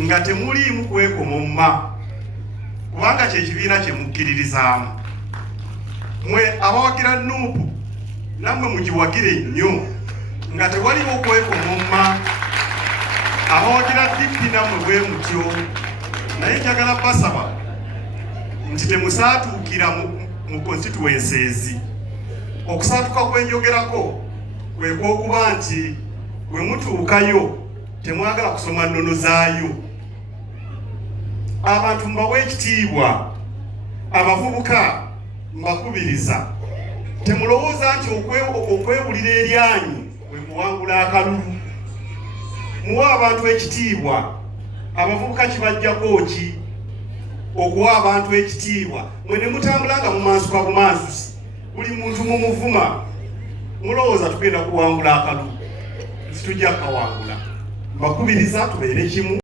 nga temuliimu kwekomomma kubanga kyekibiina kye mukkiririzaamu. Mwe abawagira Nuupu nammwe mugiwagire nnyo nga tewaliwo kwekomomma. Abawagira DP nammwe bwe mutyo. Naye njagala basaba nti temusaatuukira mu constituencies. Okusaatuka kwenjogerako kwe kw'okuba nti bwe mutuukayo temwagala kusoma nnono zaayo. Abantu mbawe ekitiibwa, abavubuka mbakubiriza temulowooza nti okwewulira eryanyi bwe kuwangula akalulu. Muwe abantu ekitiibwa. Abavubuka kibajjako ki okuwa abantu ekitiibwa? Mwe ne mutambulanga mu maaso ga bumansusi, buli muntu mumuvuma. Mulowooza tugenda kuwangula akalulu? Situjja kawangula. Mbakubiriza tubeere kimu.